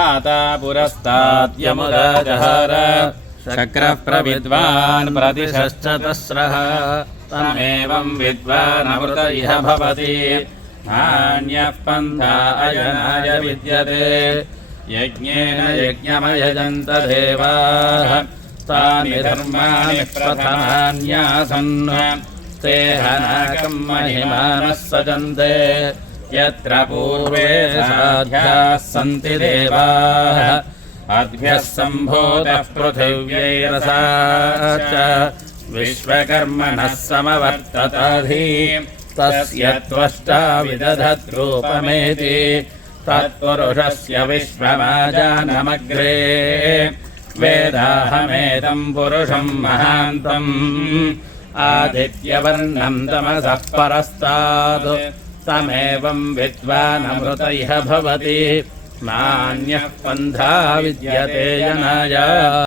माता पुरस्ताद्यमुदाजहार शक्रः प्रविद्वान् प्रतिशश्चतस्रः तमेवं विद्वानमृत इह भवति नान्यः पन्था अयनाय विद्यते यज्ञेन यज्ञमयजन्त देवाः तानि धर्माणि प्रथमान्यासन् ते हनाकं महिमानः सजन्ते यत्र पूर्वे साध्याः सन्ति देवाः अद्भ्यः सम्भूतः पृथिव्यैरसा च विश्वकर्मणः समवर्तताधि तस्य त्वष्टा विदधद्रूपमेति तत्पुरुषस्य विश्वमाजानमग्रे वेदाहमेतं पुरुषं महान्तम् आदित्यवर्णं तमसः परस्तात् तमेवं विद्वानमृत इह भवति नान्यः पन्था विद्यते यनाय।